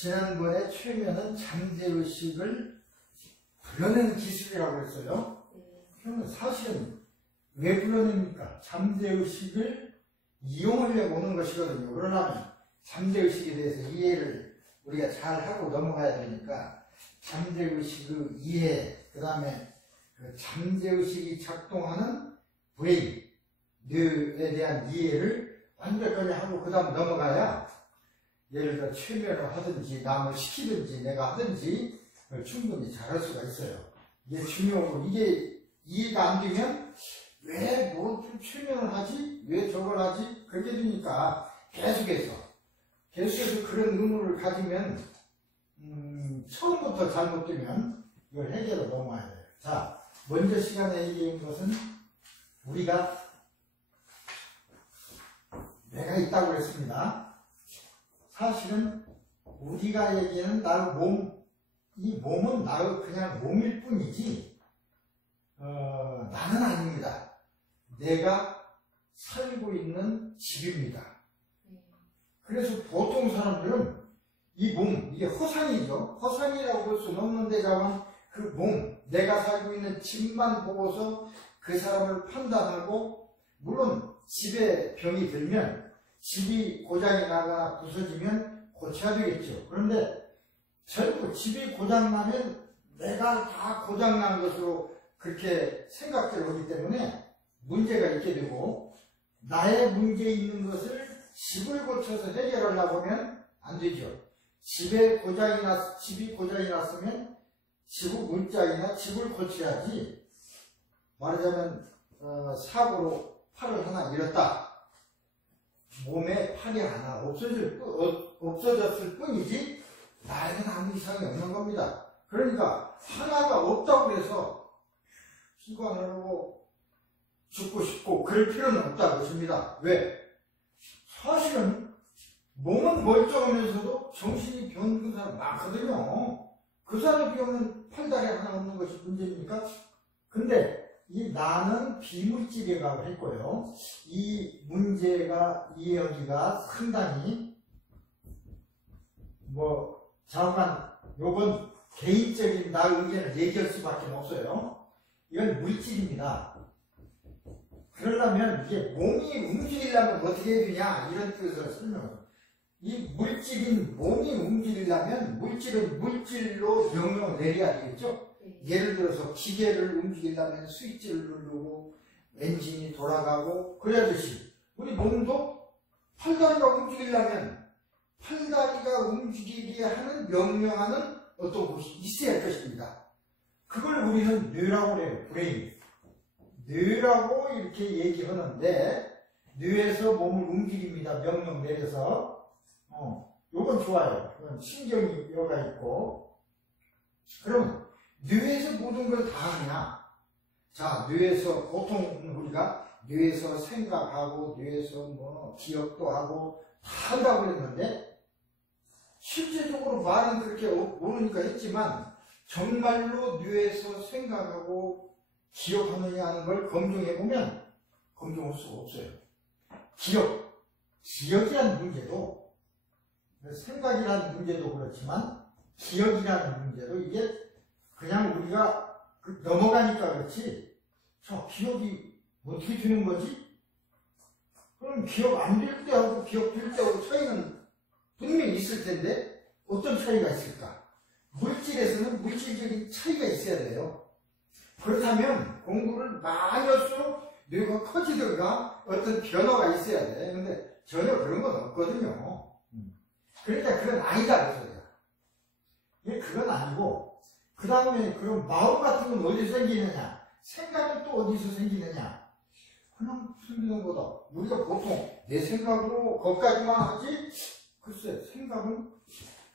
지난번에 최면은 잠재의식을 불러내는 기술이라고 했어요. 그러면 사실은 왜 불러냅니까? 잠재의식을 이용하려고 오는 것이거든요. 그러려면 잠재의식에 대해서 이해를 우리가 잘 하고 넘어가야 되니까 잠재의식의 이해, 그 다음에 그 잠재의식이 작동하는 브레인, 뇌에 대한 이해를 완벽하게 하고 그 다음 넘어가야 예를 들어 최면을 하든지 남을 시키든지 내가 하든지 충분히 잘할 수가 있어요. 이게 중요하고 이게 이해가 안 되면 왜 뭐 좀 최면을 하지? 왜 저걸 하지? 그렇게 되니까 계속해서 그런 의무를 가지면 처음부터 잘못되면 이걸 해결로 넘어가야 돼요. 자, 먼저 시간에 얘기한 것은 우리가 내가 있다고 했습니다. 사실은 우리가 얘기하는 나의 몸, 이 몸은 나의 그냥 몸일 뿐이지 나는 아닙니다. 내가 살고 있는 집입니다. 그래서 보통 사람들은 이 몸, 이게 허상이죠. 허상이라고 볼 수는 없는데다만 그 몸, 내가 살고 있는 집만 보고서 그 사람을 판단하고, 물론 집에 병이 들면 집이 고장이 나거나 부서지면 고쳐야 되겠죠. 그런데 결국 집이 고장나면 내가 다 고장난 것으로 그렇게 생각을 하기 때문에 문제가 있게 되고, 나의 문제 있는 것을 집을 고쳐서 해결하려고 하면 안 되죠. 집이 고장이 났으면 집의 문짝이나 집을 고쳐야지. 말하자면 사고로 팔을 하나 잃었다. 몸에 팔이 하나 없어졌을 뿐이지 나에겐 아무 이상이 없는 겁니다. 그러니까 하나가 없다고 해서 피관을 하고 죽고 싶고 그럴 필요는 없다는 것입니다. 왜? 사실은 몸은 멀쩡하면서도 정신이 병든 사람 많거든요. 그 사람의 병은 팔다리 하나 없는 것이 문제입니까? 근데 이 나는 비물질이라고 했고요. 이 문제가 이해하기가 상당히 잠깐 요건 개인적인 나의 의견을 얘기할 수밖에 없어요. 이건 물질입니다. 그러려면 이게 몸이 움직이려면 어떻게 해야 되냐 이런 뜻으로 설명해요. 이 물질인 몸이 움직이려면 물질은 물질로 명령을 내려야 되겠죠. 예를 들어서 기계를 움직이려면 스위치를 누르고 엔진이 돌아가고 그래야듯이 우리 몸도 팔다리가 움직이려면 팔다리가 움직이게 하는 명령하는 어떤 곳이 있어야 할 것입니다. 그걸 우리는 뇌라고 해요. 브레인. 뇌라고 이렇게 얘기하는데 뇌에서 몸을 움직입니다. 명령 내려서. 요건 좋아요. 신경이 여가 있고. 그럼 뇌에서 모든 걸 다 하냐? 자, 뇌에서 보통 우리가 뇌에서 생각하고 뇌에서 기억도 하고 다 한다고 그랬는데 실제적으로 말은 그렇게 모르니까 했지만 정말로 뇌에서 생각하고 기억하느냐 하는 걸 검증해보면 검증할 수가 없어요. 기억이라는 문제도 생각이라는 문제도 그렇지만 기억이라는 문제도 이게 그냥 우리가 넘어가니까 그렇지 저 기억이 어떻게 되는 거지? 그럼 기억 안 될 때하고 기억 될 때하고 차이는 분명히 있을 텐데 어떤 차이가 있을까? 물질에서는 물질적인 차이가 있어야 돼요. 그렇다면 공부를 많이 할수록 뇌가 커지든가 어떤 변화가 있어야 돼. 근데 전혀 그런 건 없거든요. 그러니까 그건 아니다 그 소리야. 그건 아니고 그 다음에 그럼 마음 같은 건 어디서 생기느냐? 생각은 또 어디서 생기느냐? 그냥 생기는 거다. 우리가 보통 내 생각으로 거기까지만 하지 글쎄 생각은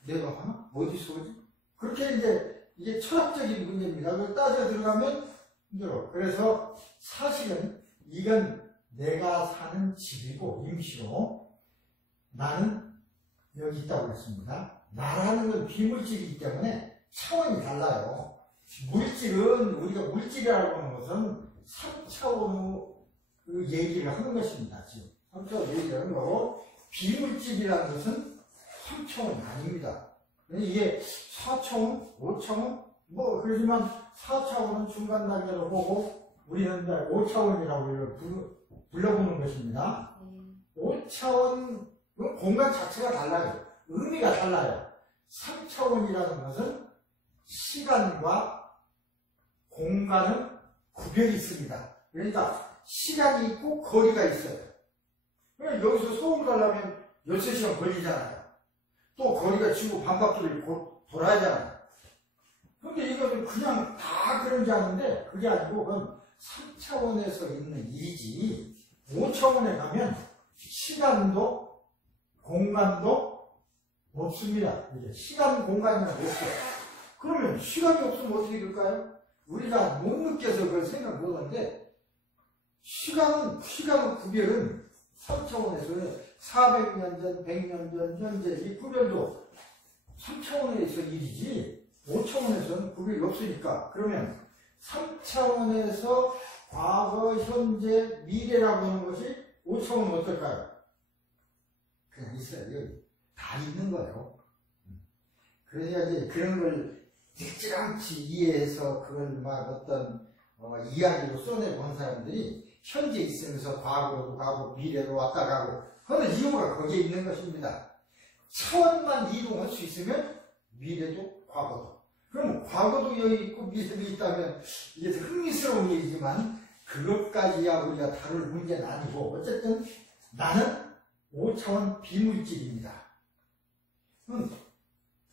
내가 하나? 어디서 오지? 그렇게 이게 철학적인 문제입니다. 그걸 따져 들어가면 힘들어. 그래서 사실은 이건 내가 사는 집이고 임시로 나는 여기 있다고 했습니다. 나라는 건 비물질이기 때문에 차원이 달라요. 물질은 우리가 물질이라고 하는 것은 3차원의 얘기를 하는 것입니다. 지금 3차원 얘기를 하는 거고 비물질이라는 것은 3차원이 아닙니다. 이게 4차원, 5차원, 뭐, 그러지만 4차원은 중간 단계로 보고, 우리는 5차원이라고 이걸 불러보는 것입니다. 5차원, 공간 자체가 달라요. 의미가 달라요. 3차원이라는 것은 시간과 공간은 구별이 있습니다. 그러니까 시간이 있고 거리가 있어요. 그러니까 여기서 서울 가려면 6시간 걸리잖아요. 또 거리가 지구 반바퀴를 돌아야 하잖아요. 근데 이거는 그냥 다 그런지 아는데 그게 아니고 그건 3차원에서 있는 일이지 5차원에 가면 시간도 공간도 없습니다. 이제 시간 공간이나 없어요. 그러면 시간이 없으면 어떻게 될까요? 우리가 못 느껴서 그걸 생각 못 하는데 시간은 구별은 3차원에서 400년 전, 100년 전, 현재 이 구별도 3차원에서 일이지 5차원에서는 구별이 없으니까 그러면 3차원에서 과거, 현재, 미래라고 하는 것이 5차원은 어떨까요? 그냥 있어요. 여기 다 있는 거예요. 그러니까 이제 그런 걸 일찌감치 이해해서 그걸 막 어떤 이야기로 써내본 사람들이 현재 있으면서 과거로도 가고 미래로 왔다 가고 하는 이유가 거기에 있는 것입니다. 차원만 이동할 수 있으면 미래도 과거도. 그럼 과거도 여기 있고 미래도 있다면 이게 흥미스러운 얘기지만 그것까지야 우리가 다룰 문제는 아니고 어쨌든 나는 5차원 비물질입니다.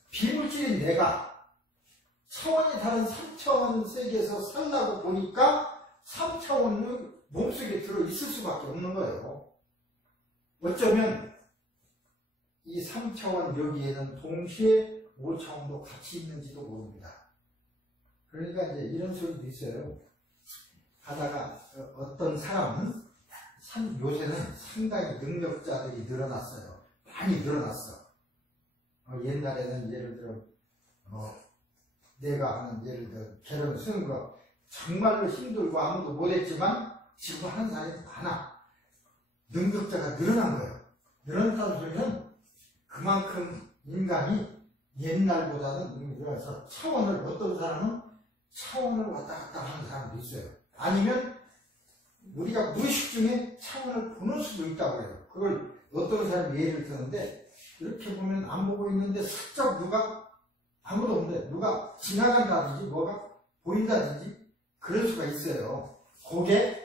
비물질인 내가 차원이 다른 3차원 세계에서 살라고 보니까 3차원의 몸속에 들어있을 수밖에 없는 거예요. 어쩌면 이 3차원 여기에는 동시에 5차원도 같이 있는지도 모릅니다. 그러니까 이제 이런 소리도 있어요. 하다가 어떤 사람은 요새는 상당히 능력자들이 늘어났어요. 많이 늘어났어. 옛날에는 예를 들어 내가 하는 예를 들어 결혼 쓰는 거 정말로 힘들고 아무도 못했지만 지금 하는 사람이 많아. 능력자가 늘어난 거예요. 늘어났다는 소리는 그만큼 인간이 옛날보다는 늘어나서 차원을 어떤 사람은 차원을 왔다 갔다 하는 사람도 있어요. 아니면 우리가 무의식 중에 차원을 보는 수도 있다고 해요. 그걸 어떤 사람이 예를 드는데 이렇게 보면 안 보고 있는데 살짝 누가 아무도 없는데 누가 지나간다든지 뭐가 보인다든지 그럴 수가 있어요. 그게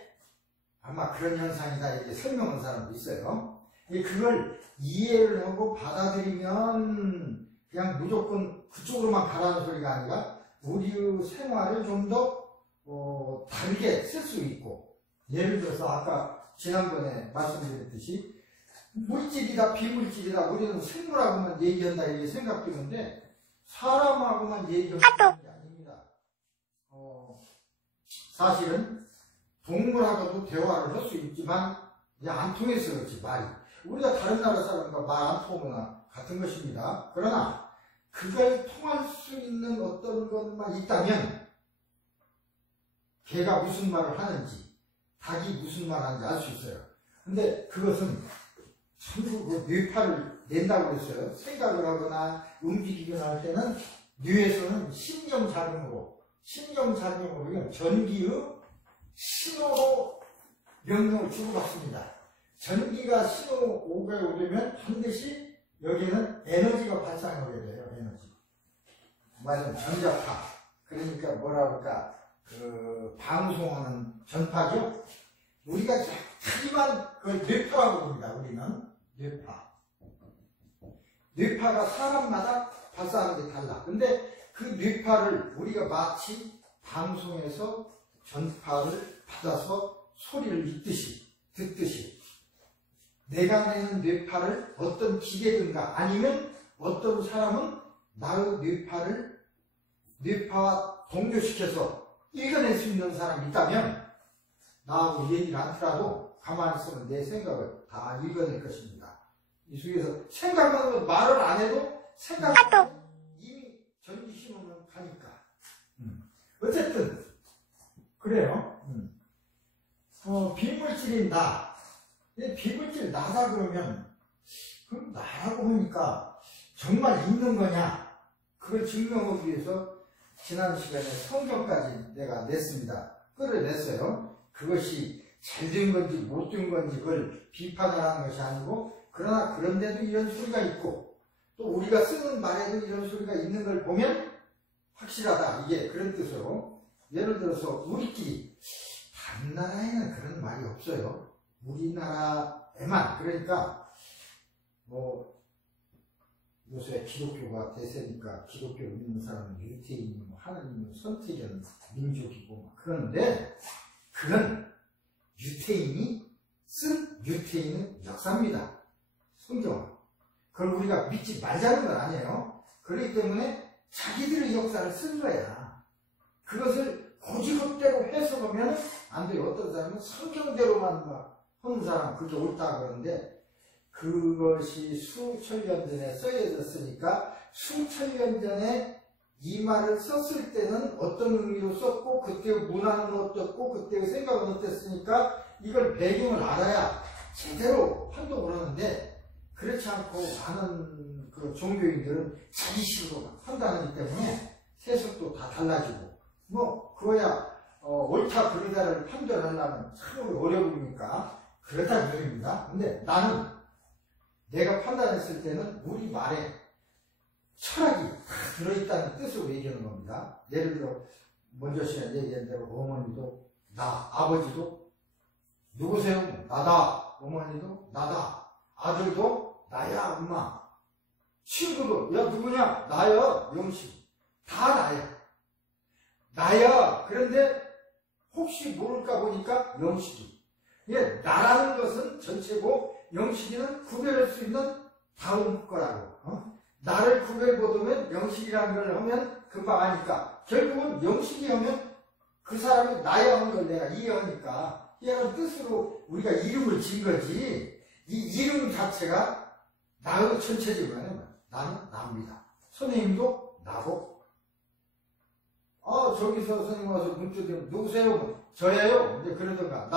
아마 그런 현상이다 이렇게 설명한 사람도 있어요. 그걸 이해를 하고 받아들이면 그냥 무조건 그쪽으로만 가라는 소리가 아니라 우리의 생활을 좀 더 다르게 쓸 수 있고 예를 들어서 아까 지난번에 말씀드렸듯이 물질이다 비물질이다 우리는 생물하고만 얘기한다 이렇게 생각되는데 사람하고만 얘기하는 게 아닙니다. 사실은 동물하고도 대화를 할 수 있지만 이제 안 통해서 그렇지 말이 우리가 다른 나라 사람과 말 안 통하거나 같은 것입니다. 그러나 그걸 통할 수 있는 어떤 것만 있다면 개가 무슨 말을 하는지 닭이 무슨 말을 하는지 알 수 있어요. 근데 그것은 전부 그 뇌파를 낸다고 그랬어요. 생각을 하거나 움직이거나 할 때는 뇌에서는 신경작용으로 전기의 신호로 명령을 주고받습니다. 전기가 신호가 오려면 반드시 여기는 에너지가 발생하게 돼요. 에너지. 말하자면 전자파. 그러니까 뭐라 그럴까 방송하는 전파죠. 우리가 하지만 그걸 뇌파라고 봅니다. 우리는 뇌파가 사람마다 발사하는 게 달라. 근데 그 뇌파를 우리가 마치 방송에서 전파를 받아서 소리를 듣듯이 내가 내는 뇌파를 어떤 기계든가 아니면 어떤 사람은 나의 뇌파와 동조시켜서 읽어낼 수 있는 사람이 있다면 나하고 얘기를 않더라도 가만히 있으면 내 생각을 다 읽어낼 것입니다. 이 속에서 생각만 말을 안 해도 생각은 이미 전기 신호는 가니까. 어쨌든 그래요. 비물질인 나. 비물질 나다 그러면 그럼 나라고 하니까 정말 있는 거냐? 그걸 증명하기 위해서 지난 시간에 성경까지 내가 냈습니다. 끌어냈어요. 그것이 잘된 건지 못된 건지 그걸 비판을 하는 것이 아니고, 그러나 그런데도 이런 소리가 있고 또 우리가 쓰는 말에도 이런 소리가 있는 걸 보면 확실하다, 이게 그런 뜻으로. 예를 들어서 우리끼리, 다른 나라에는 그런 말이 없어요. 우리나라에만. 그러니까 요새 기독교가 대세니까 기독교를 믿는 사람은 유태인이고 하나님은 선택한 민족이고 그런데, 그건 유태인이 쓴 유태인의 역사입니다. 성경은. 그걸 우리가 믿지 말자는 건 아니에요. 그렇기 때문에 자기들의 역사를 쓴 거야. 그것을 고지것대로 해석하면 안 돼요. 어떤 사람은 성경대로만 하는 사람, 그게 옳다 그러는데, 그것이 수천 년 전에 써여졌으니까 수천 년 전에 이 말을 썼을 때는 어떤 의미로 썼고 그때의 문화는 어떻고 그때의 생각은 어땠으니까 이걸 배경을 알아야 제대로 판독을 하는데, 그렇지 않고 많은 그 종교인들은 자기식으로 판단하기 때문에 해석도 다 달라지고, 그거야 옳다 그르다를 판단하려면 참 어려우니까 그렇다 그럽니다. 근데 나는 내가 판단했을 때는 우리 말에 철학이 다 들어있다는 뜻으로 얘기하는 겁니다. 예를 들어 먼저 시간에 얘기한 대로 어머니도 나, 아버지도 누구세요? 나다. 어머니도 나다. 아들도 나야, 엄마. 친구도 야 누구냐? 나야, 영식. 다 나야. 나야. 그런데 혹시 모를까 보니까 영식이. 예, 나라는 것은 전체고 영식이는 구별할 수 있는 다음 거라고. 나를 구별 못하면 영식이라는 걸 하면 금방 아니까. 결국은 영식이 하면 그 사람이 나야 하는 걸 내가 이해하니까 이해하는 뜻으로 우리가 이름을 지은 거지. 이 이름 자체가 나의 전체지만 나는 나입니다. 선생님도 나고. 저기서 선생님 와서 문자 드리면 누구세요? 저예요. 이제 그러던가.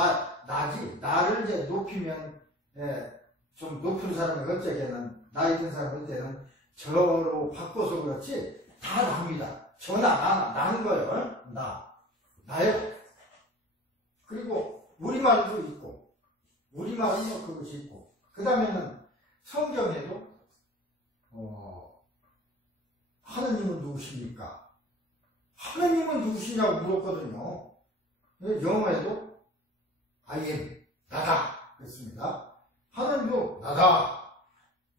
나지. 나를 이제 높이면, 좀 높은 사람이 어쩌게는, 나이 든 사람이 어쩌게는 저로 바꿔서 그렇지, 다 납니다. 나는 거예요. 나예요. 그리고 우리말도 있고, 우리말은 그것이 있고, 그 다음에는 성경에도, 하느님은 누구십니까? 하느님은 누구시냐고 물었거든요. 영어에도 I am, 나다 그랬습니다. 하느님도 나다.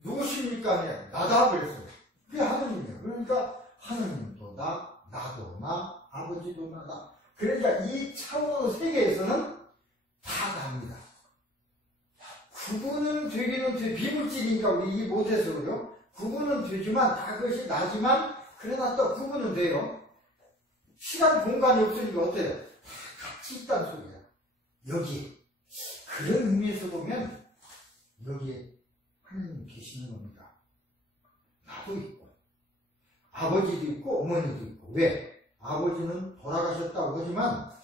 누구십니까? 네, 나다 그랬어요. 그게 하느님이에요. 그러니까 하느님도 나도 나, 아버지도 나다. 그러니까 이 차원 세계에서는 다 납니다. 구분은 되기는 비물질이니까 우리 이 못해서 그래요. 구분은 되지만 다 그것이 나지만 그러나 또 구분은 돼요. 시간 공간이 없으니까 어때요? 다 같이 있다는 소리야. 여기에. 그런 의미에서 보면 여기에 하나님 계시는 겁니다. 나도 있고 아버지도 있고 어머니도 있고. 왜? 아버지는 돌아가셨다고 하지만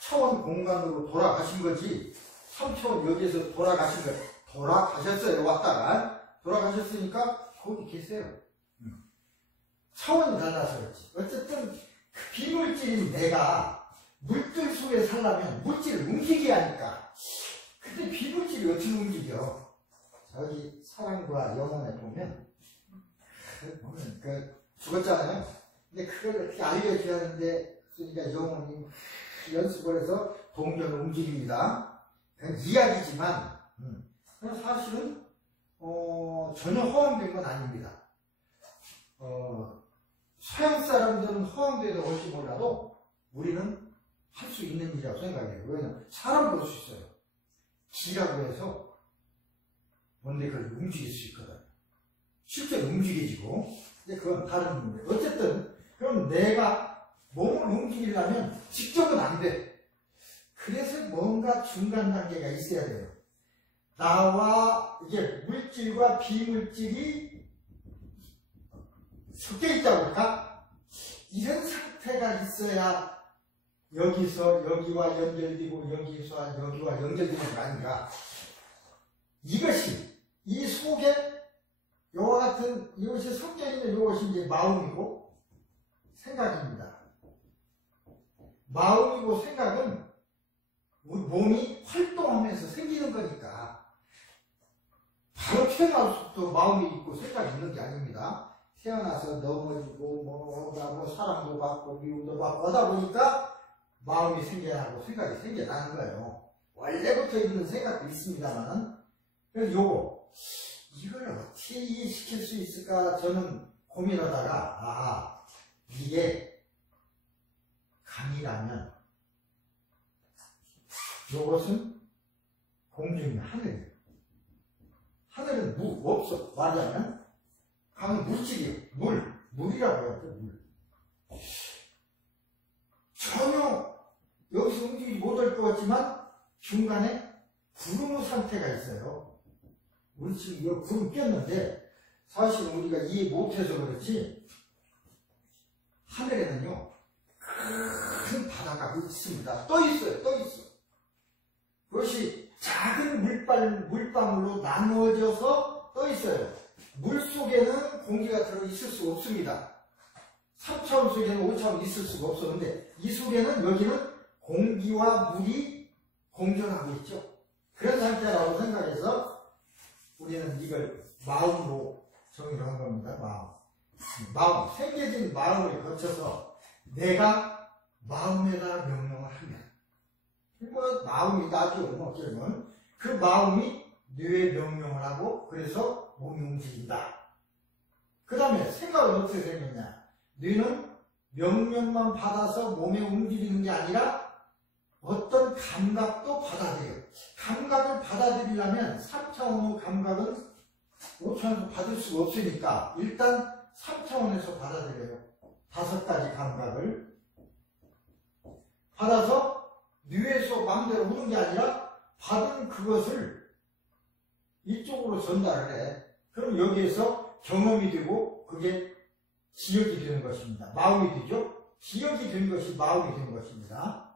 차원 공간으로 돌아가신 거지 3차원 여기에서 돌아가신 거예요. 돌아가셨어요. 왔다가 돌아가셨으니까 거기 계세요. 차원이 달라서 그렇지. 어쨌든 그 비물질인 내가 물질 속에 살려면 물질을 움직여야 하니까. 근데 비물질이 어떻게 움직여? 저기 사랑과 영혼에 보면 죽었잖아요. 근데 그걸 어떻게 알려줘야 하는데, 그러니까 영혼이 연습을 해서 동전을 움직입니다. 그냥 이야기지만 사실은 전혀 허황된 건 아닙니다. 서양 사람들은 허황되다 올지 몰라도 우리는 할 수 있는 일이라고 생각해요. 왜냐면 사람 볼 수 있어요. 기라고 해서 뭔데 그걸 움직일 수 있거든. 실제로 움직여지고. 근데 그건 다른 문제예요. 어쨌든 그럼 내가 몸을 움직이려면 직접은 안 돼. 그래서 뭔가 중간 단계가 있어야 돼요. 나와 이게 물질과 비물질이 섞여 있다고 할까? 이런 상태가 있어야 여기서 여기와 연결되고 여기서 여기와 연결되는 게 아닌가. 이것이 이 속에 이와 같은 이것이 섞여 있는 이것이 이제 마음이고 생각입니다. 마음이고 생각은 우리 몸이 활동하면서 생기는 거니까 바로 태어나서부터 마음이 있고 생각이 있는 게 아닙니다. 태어나서 넘어지고 뭐 사랑도 받고 미움도 받고 하다 보니까 마음이 생겨나고 생각이 생겨나는 거예요. 원래부터 있는 생각도 있습니다만은 그래서 이걸 어떻게 이해시킬 수 있을까 저는 고민하다가 이게 강이라면 요것은 공중의 하늘이에요. 하늘은 없어. 말하자면 강은 물질이에요. 물이라고 해요. 물. 전혀 여기서 움직이지 못할 것 같지만 중간에 구름 상태가 있어요. 우리 지금 이거 구름 꼈는데 사실 우리가 이해 못해서 그렇지 하늘에는요 큰 바다가 있습니다. 떠 있어요. 그것이 작은 물방울로 나누어져서 떠 있어요. 물 속에는 공기가 들어 있을 수가 없습니다. 3차원 속에는 5차원 있을 수가 없었는데 이 속에는 여기는 공기와 물이 공존하고 있죠. 그런 상태라고 생각해서 우리는 이걸 마음으로 정의를 한 겁니다. 마음, 생겨진 마음을 거쳐서 내가 마음에다 명령을 하면 마음이 나죠. 어쩌면 그 마음이 뇌에 명령을 하고 그래서 몸이 움직인다. 그 다음에 생각은 어떻게 생겼냐. 뇌는 명령만 받아서 몸에 움직이는 게 아니라 어떤 감각도 받아들여요. 감각을 받아들이려면 3차원의 감각은 5차원에서 받을 수가 없으니까 일단 3차원에서 받아들여요. 5가지 감각을 받아서 뇌에서 마음대로 오는 게 아니라 받은 그것을 이쪽으로 전달을 해. 그럼 여기에서 경험이 되고 그게 기억이 되는 것입니다. 마음이 되죠? 기억이 된 것이 마음이 되는 것입니다.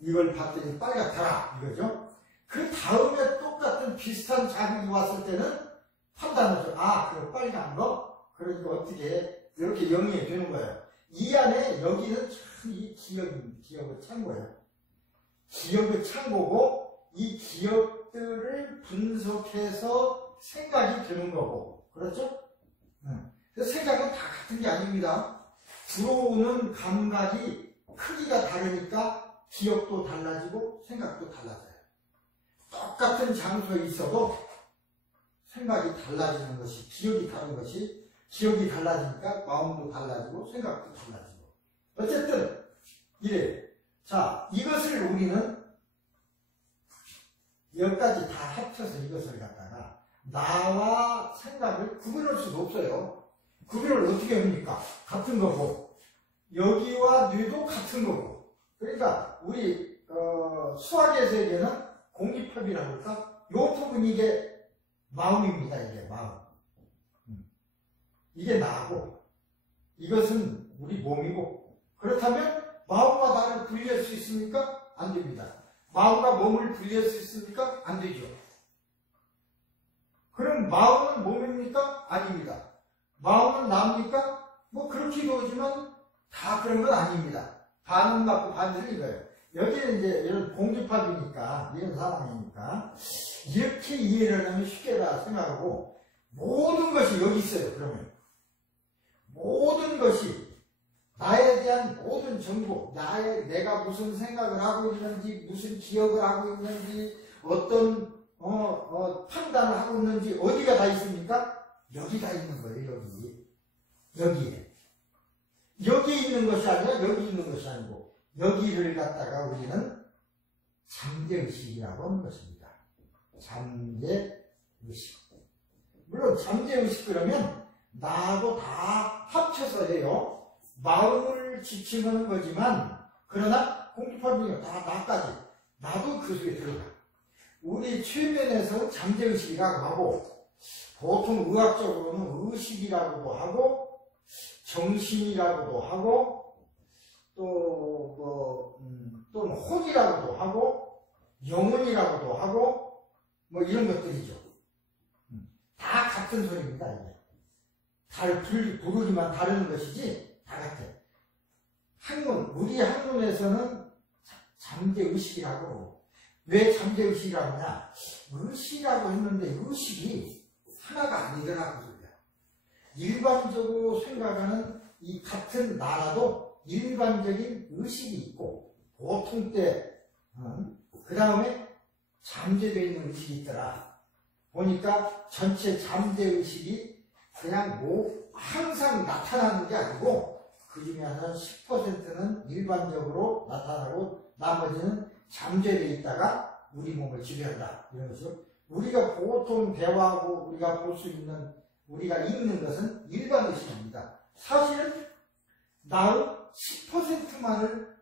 이걸 봤더니 빨갛더라 이거죠. 그 다음에 똑같은 비슷한 자극이 왔을 때는 판단하죠. 그래 빨간 거? 그러니까 어떻게 이렇게 영향이 되는 거예요. 이 안에 여기는 참 이 기억의 창고예요. 기억의 창고고 이 기억들을 분석해서 생각이 되는 거고 그렇죠? 그래서 생각은 다 같은 게 아닙니다. 들어오는 감각이 크기가 다르니까 기억도 달라지고 생각도 달라져요. 똑같은 장소에 있어도 생각이 달라지는 것이 기억이 다른 것이 기억이 달라지니까 마음도 달라지고 생각도 달라지고 어쨌든 이래. 자, 이것을 우리는 여기까지 다 합쳐서 이것을 갖다가 나와 생각을 구분할 수가 없어요. 구분을 어떻게 합니까? 같은 거고 여기와 뇌도 같은 거고 그러니까 우리 수학의 세계는 공기법이라고 할까? 요 부분이 이게 마음입니다. 이게 마음. 이게 나고 이것은 우리 몸이고 그렇다면 마음과 나를 분리할 수 있습니까? 안 됩니다. 마음과 몸을 분리할 수 있습니까? 안 되죠. 그럼 마음은 몸입니까? 아닙니다. 마음은 나입니까? 뭐 그렇기도 하지만 다 그런 건 아닙니다. 반은 맞고 반 틀린 거예요. 여기는 이제 이런 공기pháp이니까 이런 상황이니까 이렇게 이해를 하면 쉽게라 생각하고 모든 것이 여기 있어요. 그러면 모든 것이 나에 대한 모든 정보, 내가 무슨 생각을 하고 있는지, 무슨 기억을 하고 있는지, 어떤 판단을 하고 있는지 어디가 다 있습니까? 여기 다 있는 거예요. 여기에 있는 것이 아니라 여기 있는 것이 아니고 여기를 갖다가 우리는 잠재의식이라고 하는 것입니다. 잠재의식. 물론 잠재의식 그러면 나도 다 합쳐서 해요. 마음을 지칭하는 거지만 그러나 공기pháp 다 나까지 나도 그 속에 들어가. 우리 최면에서 잠재의식이라고 하고 보통 의학적으로는 의식이라고도 하고 정신이라고도 하고 또는 혼이라고도 하고 영혼이라고도 하고 뭐 이런 것들이죠. 다 같은 소리입니다. 이게. 부르기만 다르는 것이지 다 같아. 학문, 우리 학문에서는 잠재의식이라고. 왜 잠재의식이라고 하냐? 의식이라고 했는데 의식이 하나가 아니더라고. 일반적으로 생각하는 이 같은 나라도 일반적인 의식이 있고, 보통 때, 그 다음에 잠재되어 있는 의식이 있더라. 보니까 전체 잠재의식이 그냥 항상 나타나는 게 아니고, 그 중에 한 10%는 일반적으로 나타나고, 나머지는 잠재되어 있다가 우리 몸을 지배한다. 이런 것이죠. 우리가 보통 대화하고 우리가 볼 수 있는, 우리가 읽는 것은 일반의식입니다. 사실은 나의 10%만을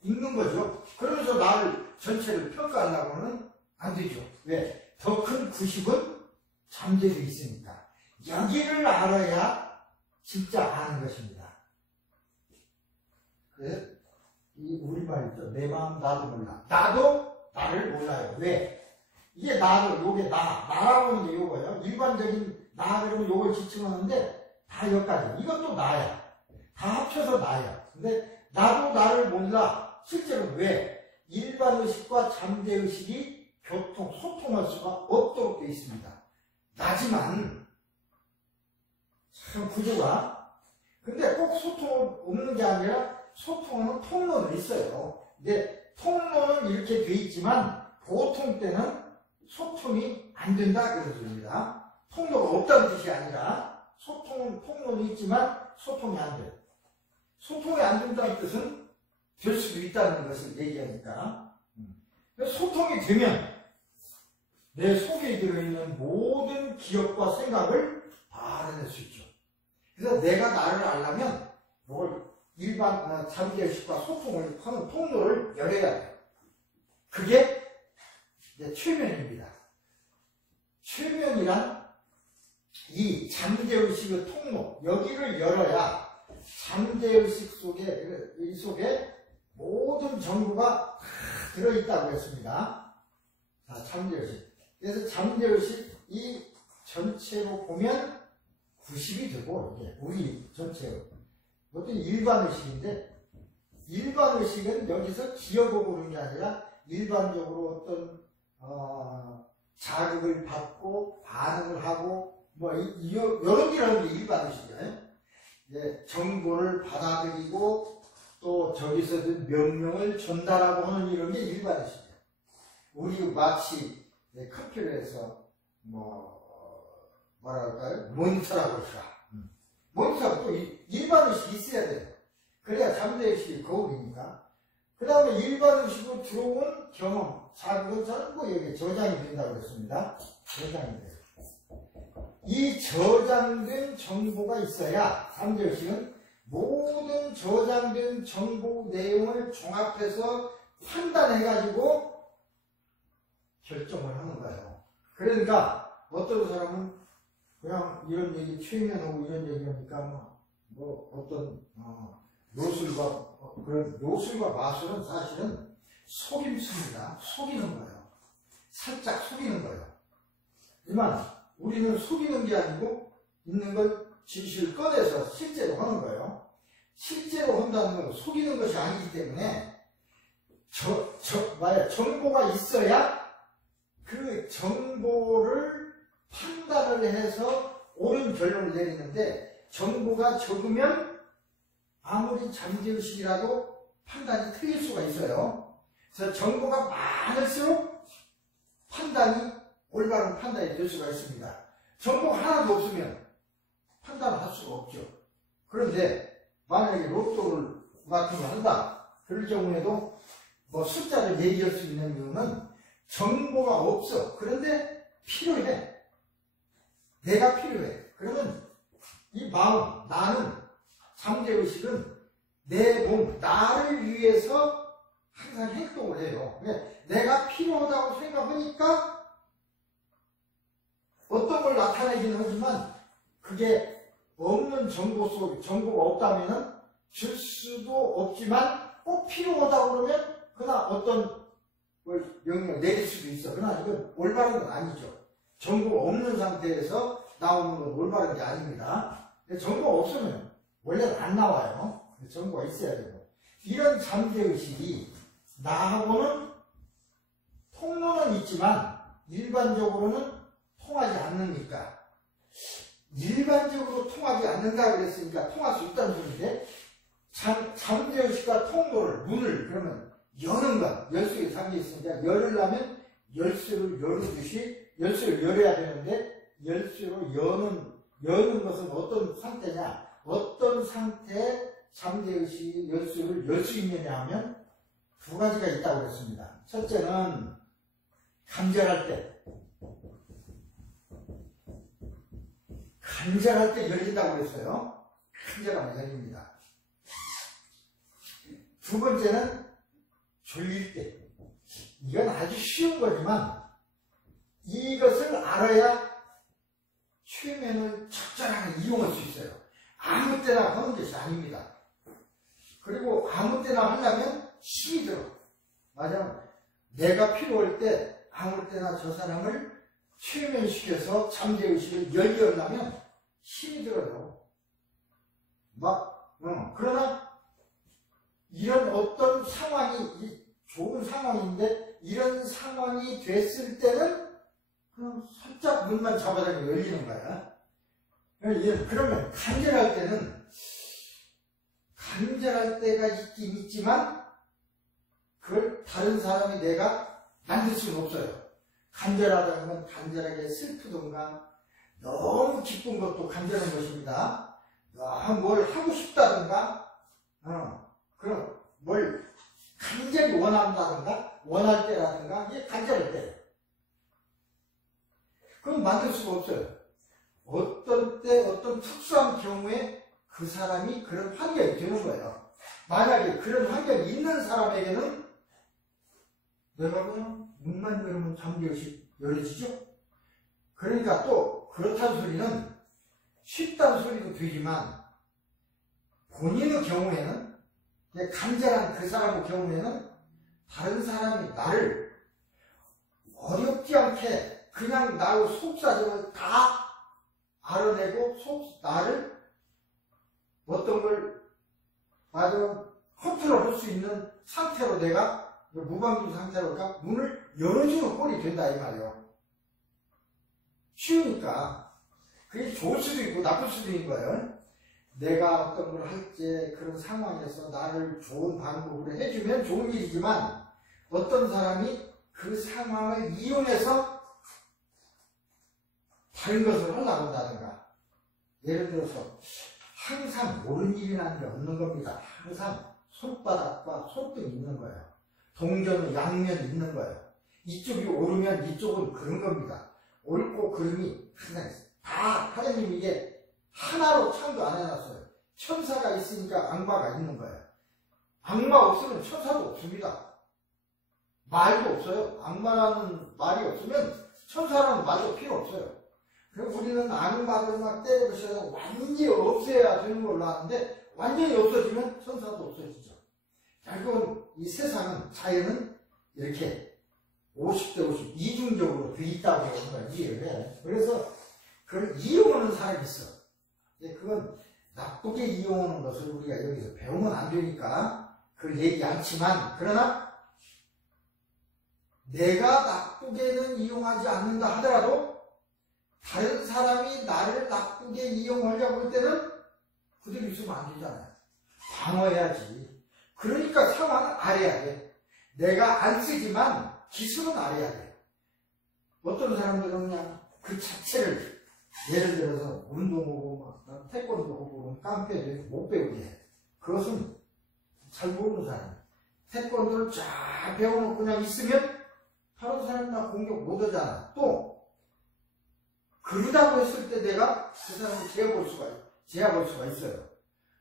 읽는 거죠. 그러면서 나를 전체를 평가하려고는 안 되죠. 왜? 더 큰 90은 잠재되어 있으니까. 여기를 알아야 진짜 아는 것입니다. 그래서 이 우리말 있죠. 내 마음 나도 몰라. 나도 나를 몰라요. 왜? 이게 나도, 요게 나라고 하는 게 요거예요. 일반적인 나 그러면 요걸 지칭하는데 다 여기까지. 이것도 나야. 다 합쳐서 나야. 근데 나도 나를 몰라. 실제로 왜? 일반의식과 잠재의식이 소통할 수가 없도록 되어 있습니다. 나지만 참 구조가, 근데 꼭 소통 없는 게 아니라 소통하는 통로는 있어요. 근데 통로는 이렇게 돼 있지만 보통 때는 소통이 안 된다 그러줍니다. 통로가 없다는 뜻이 아니라 통로는 있지만 소통이 안 돼요. 소통이 안 된다는 뜻은 될 수도 있다는 것을 얘기하니까. 소통이 되면 내 속에 들어있는 모든 기억과 생각을 다 알아낼 수 있죠. 그래서 내가 나를 알려면 뭘 일반 잠재의식과 소통을 하는 통로를 열어야 돼요. 그게 이제 최면입니다. 최면이란 이 잠재의식의 통로, 여기를 열어야 잠재의식 속에, 이 속에 모든 정보가 다 들어있다고 했습니다. 자, 잠재의식. 그래서 잠재의식, 이 전체로 보면 90이 되고, 이게 우리 전체로. 이것도 일반의식인데, 일반의식은 여기서 기억하고 그런 게 아니라 일반적으로 어떤, 자극을 받고 반응을 하고, 여러 개라는 게 일반의식이에요. 예, 정보를 받아들이고, 또 저기서 명령을 전달하고 하는 이런 게 일반의식이에요. 우리 마치 컴퓨터에서 뭐랄까요? 모니터라고 할까? 모니터가 또 일반의식이 있어야 돼요. 그래야 잠재의식이 거울이니까. 그 다음에 일반의식으로 들어온 경험, 자극은 전부 여기에 저장이 된다고 그랬습니다. 저장이 돼요. 이 저장된 정보가 있어야 잠재의식은 모든 저장된 정보 내용을 종합해서 판단해가지고 결정을 하는 거예요. 그러니까 어떤 사람은 그냥 이런 얘기 최면하고 이런 얘기하니까 어떤 요술과 그런 요술과 마술은 사실은 속임수입니다. 속이는 거예요. 살짝 속이는 거예요. 하지만 우리는 속이는 게 아니고 있는 걸 진실을 꺼내서 실제로 하는 거예요. 실제로 한다는 건 속이는 것이 아니기 때문에 정보가 있어야 그 정보를 판단을 해서 옳은 결론을 내리는데, 정보가 적으면 아무리 잠재의식이라도 판단이 틀릴 수가 있어요. 그래서 정보가 많을수록 판단이 올바른 판단이 될 수가 있습니다. 정보가 하나도 없으면 판단을 할 수가 없죠. 그런데 만약에 로또를 같은 거 한다, 그럴 경우에도 숫자를 얘기할 수 있는 이유는 정보가 없어. 그런데 필요해. 내가 필요해. 그러면 이 마음, 나는, 잠재의식은 내 몸, 나를 위해서 항상 행동을 해요. 내가 필요하다고 생각하니까 어떤 걸 나타내긴 하지만 그게 없는 정보 속에, 정보가 없다면 줄 수도 없지만 꼭 필요하다고 그러면 그러나 어떤 걸 명령을 내릴 수도 있어. 그러나 이건 올바른 건 아니죠. 정보가 없는 상태에서 나오는 건 올바른 게 아닙니다. 정보가 없으면 원래는 안 나와요. 정보가 있어야 되고. 이런 잠재의식이 나하고는 통로는 있지만 일반적으로는 통하지 않으니까, 일반적으로 통하지 않는다 그랬으니까 통할 수 있다는 소리인데, 잠재의식과 통로를, 문을 그러면 여는 것, 열쇠에 잠겨있으니까 열으려면 열쇠를 열듯이 열쇠를 열어야 되는데, 열쇠로 여는 것은 어떤 상태냐, 어떤 상태에 잠재의식이 열쇠를 열 수 있느냐 하면 두 가지가 있다고 했습니다. 첫째는 간절할 때 열린다고 했어요. 간절하면 열립니다. 두 번째는 졸릴 때. 이건 아주 쉬운 거지만 이것을 알아야 최면을 적절하게 이용할 수 있어요. 아무 때나 하는 것이 아닙니다. 그리고 아무 때나 하려면 힘이 들어. 맞아. 내가 필요할 때 아무 때나 저 사람을 최면시켜서 잠재의식을 열게 하려면 힘이 들어요. 그러나 이런 어떤 상황이 좋은 상황인데 이런 상황이 됐을 때는 그냥 살짝 문만 잡아당겨 열리는 거야. 그러면 간절할 때가 있긴 있지만 그걸 다른 사람이 내가 만들 수는 없어요. 간절하다는 건 간절하게 슬프든가 너무 기쁜 것도 간절한 것입니다. 뭘 하고 싶다든가 그럼 뭘 간절히 원한다든가 원할 때라든가 이게 간절할 때예요. 그럼 만들 수가 없어요. 어떤 때 어떤 특수한 경우에 그 사람이 그런 환경이 되는 거예요. 만약에 그런 환경이 있는 사람에게는 내가 그냥 문만 열으면 잠재의식 열어지죠? 그러니까 또 그렇다는 소리는 쉽다는 소리도 되지만 본인의 경우에는 간절한 그 사람의 경우에는 다른 사람이 나를 어렵지 않게 그냥 나의 속사정을 다 알아내고 나를 어떤 걸 컨트롤할 수 있는 상태로 내가 무방비 상태로가 문을 열어주는 꼴이 된다 이 말이에요. 쉬우니까. 그게 좋을 수도 있고 나쁠 수도 있는 거예요. 내가 어떤 걸 할 때 그런 상황에서 나를 좋은 방법으로 해주면 좋은 일이지만 어떤 사람이 그 상황을 이용해서 다른 것을 하려고 한다든가, 예를 들어서 항상 옳은 일이 나는 게 없는 겁니다. 항상 손바닥과 손등이 있는 거예요. 동전은 양면이 있는 거예요. 이쪽이 옳으면 이쪽은 그런 겁니다. 옳고 그름이 항상 있어요. 다 하나님이 이게 하나로 창조 안 해놨어요. 천사가 있으니까 악마가 있는 거예요. 악마 없으면 천사도 없습니다. 말도 없어요. 악마라는 말이 없으면 천사라는 말도 필요 없어요. 그래서 우리는 악마를 막 때려부셔서 완전히 없애야 되는 걸로 아는데 완전히 없어지면 천사도 없어지죠. 결국은 이 세상은, 자연은 이렇게 50대 50 이중적으로 돼 있다고 하는 걸 이해를 해. 그래서 그걸 이용하는 사람이 있어. 그건 나쁘게 이용하는 것을 우리가 여기서 배우면 안 되니까 그걸 얘기 않지만, 그러나 내가 나쁘게는 이용하지 않는다 하더라도 다른 사람이 나를 나쁘게 이용하려고 할 때는 그대로 있으면 안 되잖아요. 방어해야지. 그러니까 상황을 알아야 돼. 내가 안 쓰지만 기술은 알아야 돼. 어떤 사람들은 그냥 그 자체를, 예를 들어서 운동하고 막 태권도하고 깡패도 못 배우게 해. 그것은 잘 모르는 사람. 태권도를 쫙 배워놓고 그냥 있으면 다른 사람 나 공격 못 하잖아. 또 그러다고 했을 때 내가 그 사람을 제압할 수가 있어요.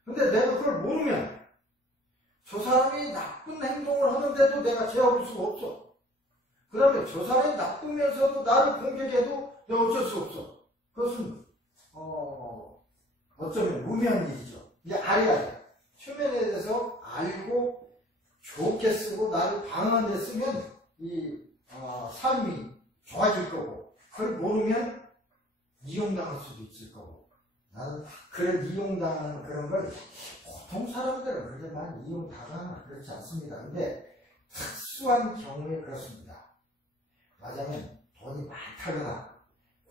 근데 내가 그걸 모르면 저 사람이 나쁜 행동을 하는데도 내가 제압할 수가 없어. 그 다음에 저 사람이 나쁘면서도 나를 공격해도 내가 어쩔 수 없어. 그것은 어쩌면 무미한 일이죠. 이제 알아야 돼. 최면에 대해서 알고 좋게 쓰고 나를 방어하는 데 쓰면 이 삶이 좋아질 거고, 그걸 모르면 이용당할 수도 있을 거고, 나는 그런 이용당하는 그런 걸 보통 사람들은 그렇게 많이 이용당하거나 그렇지 않습니다. 근데 특수한 경우에 그렇습니다. 맞으면 돈이 많다거나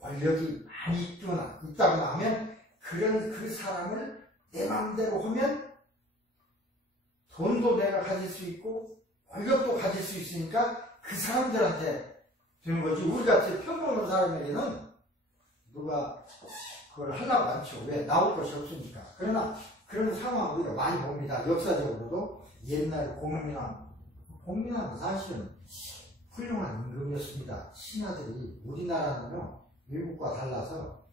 권력이 많이 있다거나 하면 그 사람을 내 마음대로 하면 돈도 내가 가질 수 있고 권력도 가질 수 있으니까 그 사람들한테 되는 거지. 우리같이 평범한 사람에게는 누가 그걸 하려고 않죠. 왜? 나올 것이 없으니까. 그러나 그런 상황을 우리가 많이 봅니다. 역사적으로도 옛날 공민왕은 사실은 훌륭한 임금이었습니다. 신하들이 우리나라는요 외국과 달라서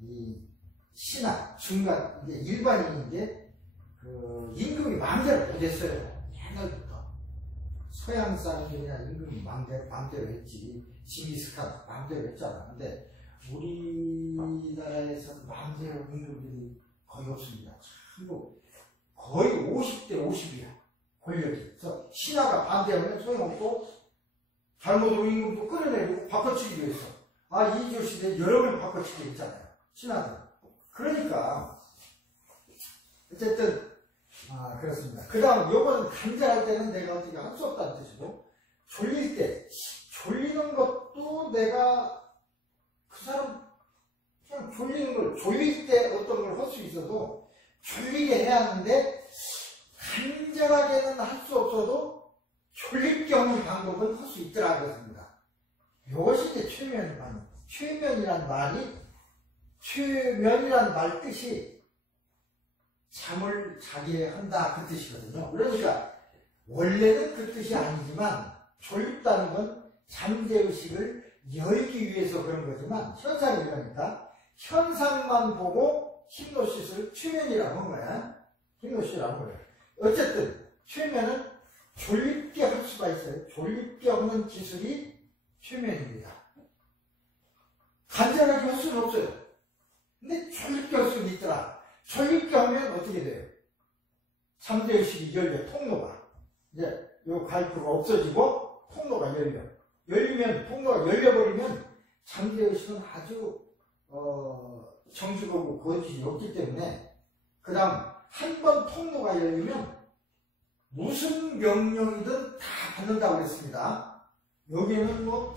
이 신하 중간 이게 일반인인데 그 임금이 마음대로 못했어요. 옛날부터 서양 사람들이나 임금이 마음대로 했지. 징기스칸 마음대로 했잖아. 근데 우리나라에서는 마음대로 임금들이 거의 없습니다. 참고 거의 50대 50이야 권력이. 그래서 신하가 반대하면 소용없고 잘못하면 임금도 끌어내리고 바꿔치기도 했어. 이조 시대에 여러 번 바꿔치기 했잖아요. 신하들. 그러니까 어쨌든 그렇습니다. 그 다음 요거는 간절할 때는 내가 어떻게 할 수 없다는 뜻이고, 졸릴 때 졸리는 것도 내가 그 사람 그냥 졸릴 때 어떤 걸 할 수 있어도 졸리게 해야 하는데 간절하게는 할 수 없어도 졸릴 게 없는 방법은 할 수 있더라 그랬습니다. 이것이 이제 최면이란 말 뜻이 잠을 자게 한다 그 뜻이거든요. 그러니까 원래는 그 뜻이 아니지만 졸립다는 건 잠재의식을 열기 위해서 그런 거지만 현상이 이러니까 현상만 보고 힌노시스를 최면이라고 한 거야. 힌노시스라고 그래. 어쨌든 최면은 졸립게 할 수가 있어요. 졸립게 없는 기술이 최면입니다. 간절하게 할 수는 없어요. 근데 졸립게 할 수는 있더라. 졸립게 하면 어떻게 돼요? 잠재의식이 열려, 통로가. 이제 요 갈프가 없어지고 통로가 열리면 통로가 열려버리면 잠재의식은 아주 정직하고 거짓이 없기 때문에 그 다음 한 번 통로가 열리면 무슨 명령이든 다 받는다고 그랬습니다. 여기에는 뭐